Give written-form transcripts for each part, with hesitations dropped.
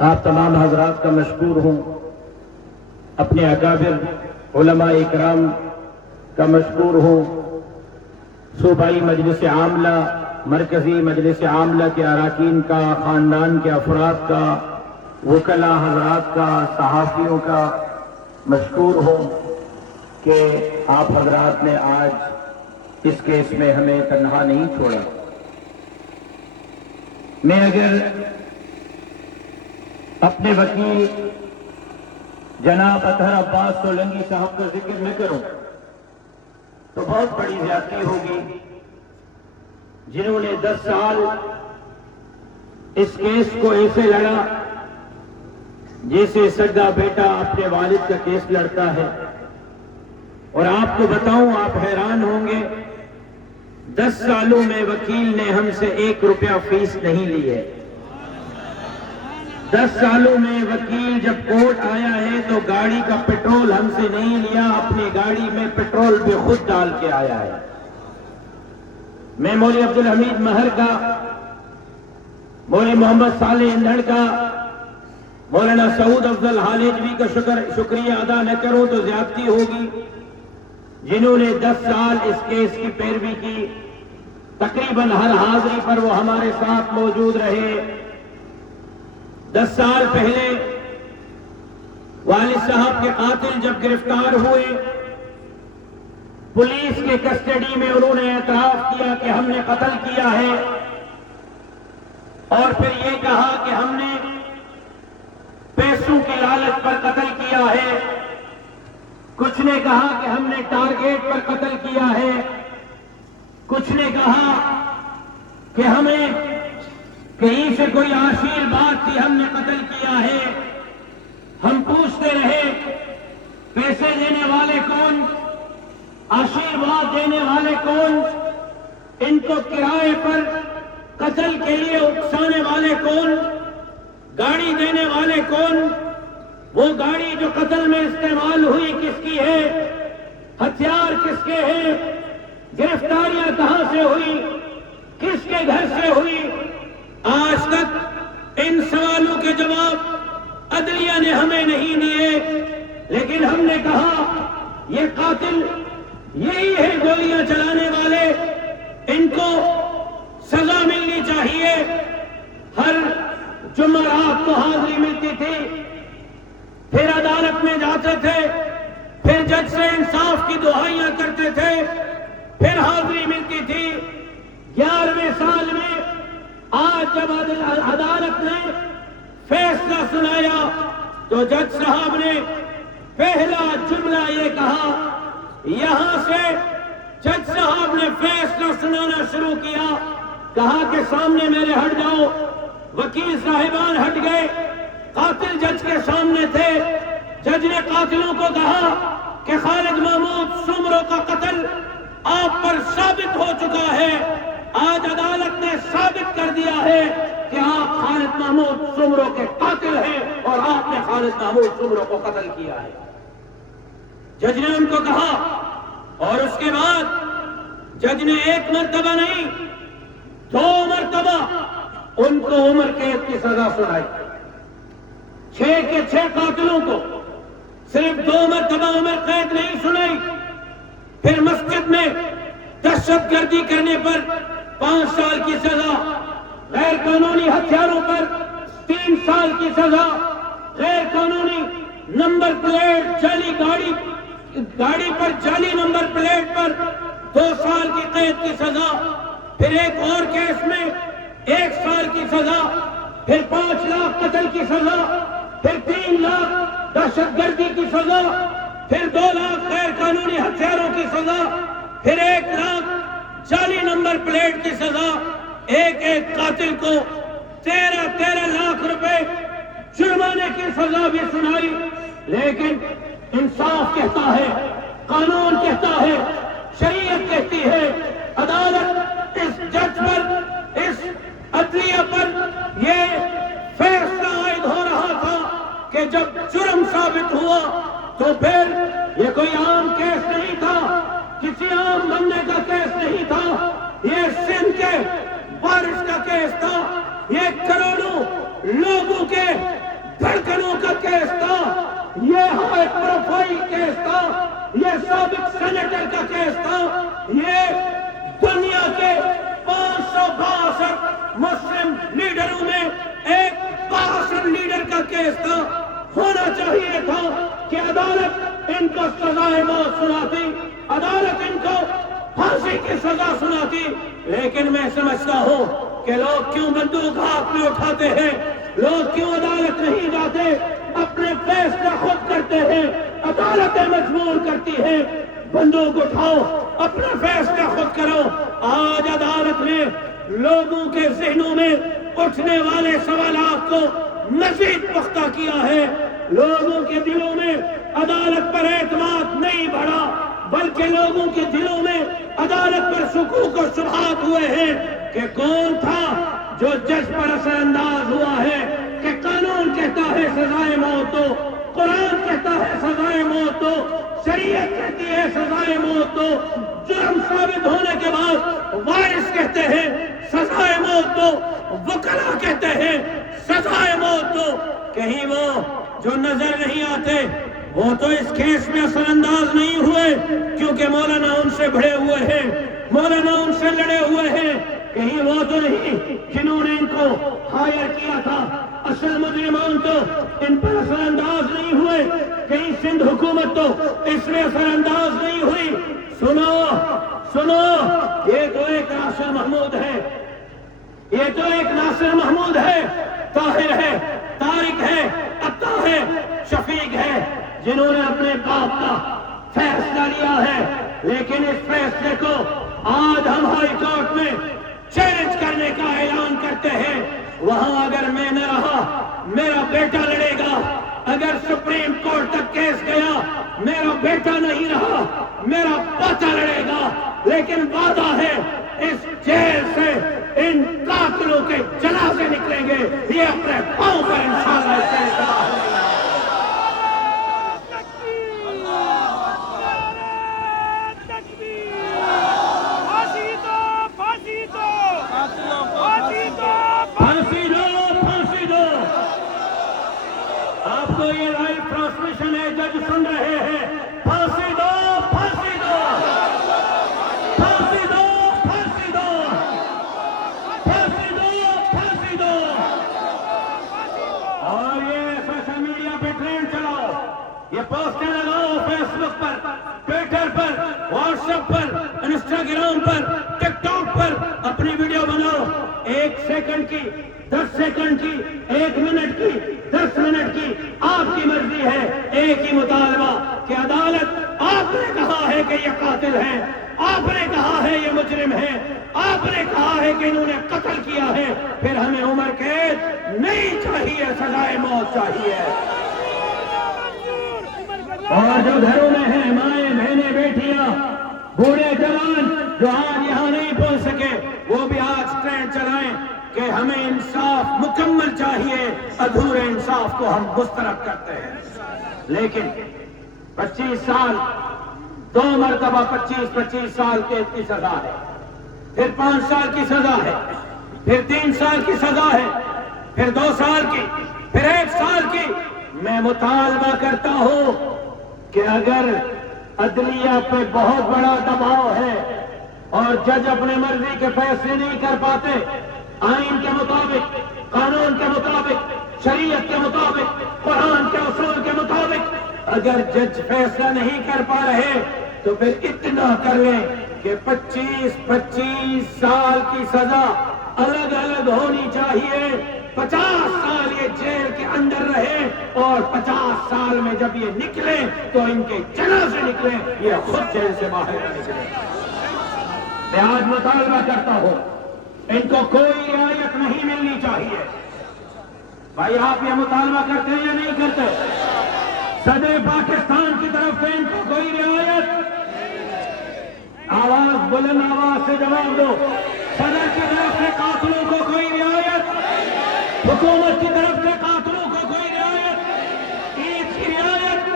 آپ تمام حضرات کا مشکور ہوں، اپنے اکابر علماء اکرام کا مشکور ہوں، صوبائی مجلس عاملہ، مرکزی مجلس عاملہ کے اراکین کا، خاندان کے افراد کا، وکلاء حضرات کا، صحافیوں کا مشکور ہوں کہ آپ حضرات نے آج اس کیس میں ہمیں تنہا نہیں چھوڑا۔ میں اگر اپنے وکیل جناب اطہر عباس سولنگی صاحب کا ذکر نہ کروں تو بہت بڑی زیادتی ہوگی، جنہوں نے 10 سال اس کیس کو ایسے لڑا جیسے سگا بیٹا اپنے والد کا کیس لڑتا ہے۔ اور آپ کو بتاؤں، آپ حیران ہوں گے، 10 سالوں میں وکیل نے ہم سے 1 روپیہ فیس نہیں لی ہے۔ 10 سالوں میں وکیل جب کورٹ آیا ہے تو گاڑی کا پیٹرول ہم سے نہیں لیا، اپنی گاڑی میں پیٹرول بھی خود ڈال کے آیا ہے۔ میں مولوی عبدالحمید مہر کا، مولوی محمد صالح اندھڑ کا، مولانا سعود افضل حالجوی کا شکریہ ادا نہ کروں تو زیادتی ہوگی، جنہوں نے 10 سال اس کیس کی پیروی کی۔ تقریباً ہر حاضری پر وہ ہمارے ساتھ موجود رہے۔ 10 سال پہلے والد صاحب کے قاتل جب گرفتار ہوئے، پولیس کے کسٹڈی میں انہوں نے اعتراف کیا کہ ہم نے قتل کیا ہے، اور پھر یہ کہا کہ ہم نے پیسوں کی لالچ پر قتل کیا ہے۔ کچھ نے کہا کہ ہم نے ٹارگیٹ پر قتل کیا ہے، کچھ نے کہا کہ ہمیں کہیں سے کوئی آشیرواد تھی، ہم نے قتل کیا ہے۔ ہم پوچھتے رہے پیسے دینے والے کون، آشیرواد دینے والے کون، ان کو کرائے پر قتل کے لیے اکسانے والے کون، گاڑی دینے والے کون، وہ گاڑی جو قتل میں استعمال ہوئی کس کی ہے، ہتھیار کس کے ہیں، گرفتاریاں کہاں سے ہوئی، کس کے گھر سے ہوئی۔ آج تک ان سوالوں کے جواب عدلیہ نے ہمیں نہیں دیے، لیکن ہم نے کہا یہ قاتل یہی ہے، گولیاں چلانے والے، ان کو سزا ملنی چاہیے۔ ہر جمعرات کو حاضری ملتی تھی، پھر عدالت میں جاتے تھے، پھر جج سے انصاف کی دعائیاں کرتے تھے، پھر حاضری ملتی تھی۔ 11ویں سال میں آج جب عدالت نے فیصلہ سنایا تو جج صاحب نے پہلا جملہ یہ کہا، یہاں سے جج صاحب نے فیصلہ سنانا شروع کیا، کہا کہ سامنے میرے ہٹ جاؤ۔ وکیل صاحبان ہٹ گئے، قاتل جج کے سامنے تھے۔ جج نے قاتلوں کو کہا کہ خالد محمود سمرو کا قتل آپ پر ثابت ہو چکا ہے، آج عدالت نے ثابت کر دیا ہے کہ آپ خالد محمود سمرو کے قاتل ہیں اور آپ نے خالد محمود سمرو کو قتل کیا ہے۔ جج نے ان کو کہا، اور اس کے بعد جج نے 1 مرتبہ نہیں 2 مرتبہ ان کو عمر قید کی سزا سنائی۔ 6 کے 6 قاتلوں کو صرف 2 مرتبہ عمر قید نہیں سنائی، پھر مسجد میں دہشت گردی کرنے پر 5 سال کی سزا، غیر قانونی ہتھیاروں پر 3 سال کی سزا، غیر قانونی نمبر پلیٹ جعلی گاڑی پر جعلی نمبر پلیٹ پر 2 سال کی قید کی سزا، پھر ایک اور کیس میں 1 سال کی سزا، پھر 5 لاکھ قتل کی سزا، پھر 3 لاکھ دہشت گردی کی سزا، پھر 2 لاکھ غیر قانونی ہتھیاروں کی سزا، پھر 1 لاکھ جعلی نمبر پلیٹ کی سزا۔ ایک قاتل کو 13 لاکھ روپے جرمانے کی سزا بھی سنائی، لیکن انصاف کہتا ہے، قانون کہتا ہے، شریعت کہتی ہے، عدالت اس جج پر، اس عدلیہ پر یہ فیصلہ عائد ہو رہا تھا کہ جب جرم ثابت ہوا تو پھر یہ کوئی عام کیس نہیں تھا، کسی عام بندے کا کیس نہیں تھا، یہ سندھ کے بارش کا کیس تھا، یہ کروڑوں لوگوں کے کیس تھا، یہ ہائی پروفائل کیس تھا، یہ سابق سینیٹر کا کیس تھا، یہ دنیا کے 562 مسلم لیڈروں میں ایک 62 لیڈر کا کیس تھا۔ ہونا چاہیے تھا کہ عدالت ان کو سزائے موت سناتی، عدالت ان کو پھانسی کی سزا سناتی، لیکن میں سمجھتا ہوں کہ لوگ کیوں بندوق ہاتھ میں اٹھاتے ہیں، لوگ کیوں عدالت نہیں جاتے، اپنے فیصلہ خود کرتے ہیں، عدالتیں مجبور کرتی ہیں۔ بندوق اٹھاؤ، اپنا فیصلہ خود کرو۔ آج عدالت نے لوگوں کے ذہنوں میں اٹھنے والے سوالات کو مزید پختہ کیا ہے۔ لوگوں کے دلوں میں عدالت پر اعتماد نہیں بڑھا، بلکہ لوگوں کے دلوں میں عدالت پر شکوک و شبہات ہوئے ہیں کہ کون تھا جو جج پر اثر انداز ہوا ہے، کہ قانون کہتا ہے سزائے موت دو، قرآن کہتا ہے سزائے موت دو، شریعت کہتی ہے سزائے موت دو، جرم ثابت ہونے کے بعد وارث کہتے ہیں سزائے موت دو، وکلا کہتے ہیں سزائے موت دو۔ کہیں وہ جو نظر نہیں آتے وہ تو اس کیس میں اثر انداز نہیں ہوئے، کیونکہ مولانا ان سے بھڑے ہوئے ہیں، مولانا ان سے لڑے ہوئے ہیں۔ کہیں وہ تو نہیں جنہوں نے ان کو ہائر کیا تھا، اصل مجرمان تو ان پر اثر انداز نہیں ہوئے، کہیں سندھ حکومت تو اس میں اثر انداز نہیں ہوئی۔ سنو سنو، یہ تو ایک ناصر محمود ہے، یہ تو ایک ناصر محمود ہے، طاہر ہے، طارق ہے، عطا ہے، شفیق ہے، جنہوں نے اپنے باپ کا فیصلہ لیا ہے، لیکن اس فیصلے کو آج ہم ہائی کورٹ میں چیلنج کرنے کا اعلان کرتے ہیں۔ وہاں اگر میں نہ رہا میرا بیٹا لڑے گا، اگر سپریم کورٹ تک کیس گیا میرا بیٹا نہیں رہا میرا پوتا لڑے گا، لیکن وعدہ ہے اس جیل سے ان قاتلوں کے جنازے نکلیں گے، یہ اپنے پاؤں پر انشاءاللہ اس سے تباہ ہوگا۔ آپ کو یہ لائیو ٹرانسمیشن ہے، جج سن رہے ہیں، پھانسی دو، پھانسی دو، پھانسی دو، پھانسی دو، پھانسی دو، پھانسی دو۔ اور یہ سوشل میڈیا پہ ٹرینڈ چلاؤ، یہ پوسٹیں لگاؤ، فیس بک پر، ٹویٹر پر، واٹس ایپ پر، انسٹاگرام پر، ٹک ٹاک پر اپنی ویڈیو بناؤ، 1 سیکنڈ کی، 10 سیکنڈ کی، 1 منٹ کی، 10 منٹ کی، آپ کی مرضی ہے۔ ایک ہی مطالبہ کہ عدالت، آپ نے کہا ہے کہ یہ قاتل ہیں، آپ نے کہا ہے یہ مجرم ہیں، آپ نے کہا ہے کہ انہوں نے قتل کیا ہے، پھر ہمیں عمر قید نہیں چاہیے، سزائے موت چاہیے۔ اور جو گھروں میں ہیں مائیں بہنیں بیٹیاں بوڑھے جوان جو آج یہاں نہیں پہنچ سکے، وہ بھی آج ٹرینڈ چلائیں کہ ہمیں انصاف مکمل چاہیے، ادھورے انصاف کو ہم مسترد کرتے ہیں۔ لیکن 25 سال، 2 مرتبہ 25 سال کی سزا ہے، پھر 5 سال کی سزا ہے، پھر 3 سال کی سزا ہے، پھر 2 سال کی، پھر 1 سال کی۔ میں مطالبہ کرتا ہوں کہ اگر عدلیہ پہ بہت بڑا دباؤ ہے اور جج اپنے مرضی کے فیصلے نہیں کر پاتے، آئین کے مطابق، قانون کے مطابق، شریعت کے مطابق، قرآن کے اصول کے مطابق اگر جج فیصلہ نہیں کر پا رہے تو پھر اتنا کر لیں کہ 25 سال کی سزا الگ الگ ہونی چاہیے، 50 سال یہ جیل کے اندر رہے اور 50 سال میں جب یہ نکلے تو ان کے جنازے نکلیں، یہ خود جیل سے باہر نہ نکلے۔ میں آج مطالبہ کرتا ہوں، ان کو کوئی رعایت نہیں ملنی چاہیے۔ بھائی آپ یہ مطالبہ کرتے ہیں یا نہیں کرتے؟ صدر پاکستان کی طرف سے ان کو کوئی رعایت؟ آواز بلند آواز سے جواب دو۔ صدر کی طرف سے قاتلوں کو کوئی رعایت؟ حکومت کی طرف سے قاتلوں کو کوئی رعایت؟ عید کی رعایت،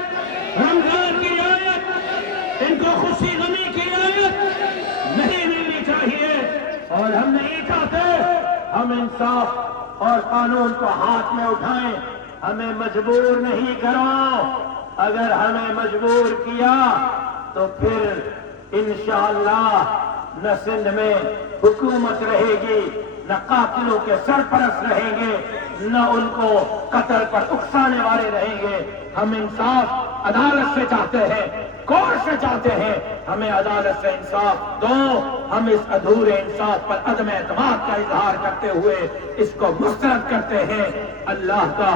رمضان کی رعایت، ان کو خوشی غمی کی رعایت نہیں ملنی چاہیے۔ اور ہم نہیں چاہتے، ہم انصاف اور قانون کو ہاتھ میں اٹھائیں، ہمیں مجبور نہیں کرو، اگر ہمیں مجبور کیا تو پھر انشاءاللہ نہ سندھ میں حکومت رہے گی، نہ قاتلوں کے سرپرست رہیں گے، نہ ان کو قتل پر اکسانے والے رہیں گے۔ ہم انصاف عدالت سے چاہتے ہیں، کورٹ سے چاہتے ہیں، ہمیں عدالت سے انصاف دو۔ ہم اس ادھورے انصاف پر عدم اعتماد کا اظہار کرتے ہوئے اس کو مسترد کرتے ہیں، اللہ کا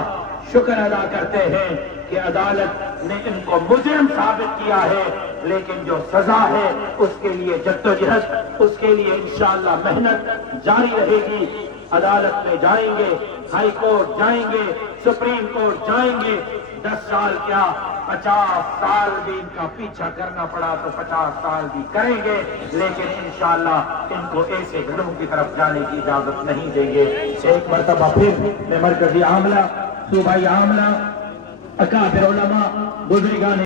شکر ادا کرتے ہیں کہ عدالت نے ان کو مجرم ثابت کیا ہے، لیکن جو سزا ہے اس کے لیے جدوجہد، اس کے لیے انشاءاللہ محنت جاری رہے گی۔ عدالت میں جائیں گے، ہائی کورٹ جائیں گے، سپریم کورٹ جائیں گے، 10 سال کیا 50 سال بھی ان کا پیچھا کرنا پڑا تو 50 سال بھی کریں گے، لیکن انشاءاللہ ان کو ایسے گھروں کی طرف جانے کی اجازت نہیں دیں گے۔ ایک مرتبہ پھر میں مرکزی عاملہ، صوبائی عاملہ، اکابر علماء، بزرگان